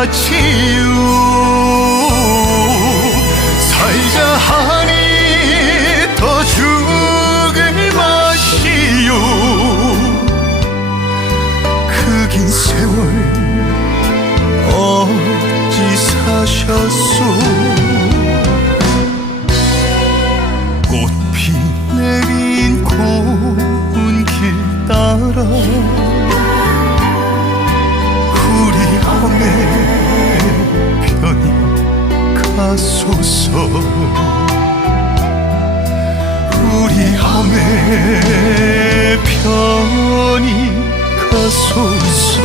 매한가지요 살자 하니 더 죽을 맛이요 그 긴 세월 어찌 사셨소? 꽃피 내린 고운 길 따라 가소서 우리 hom에 편히 가소서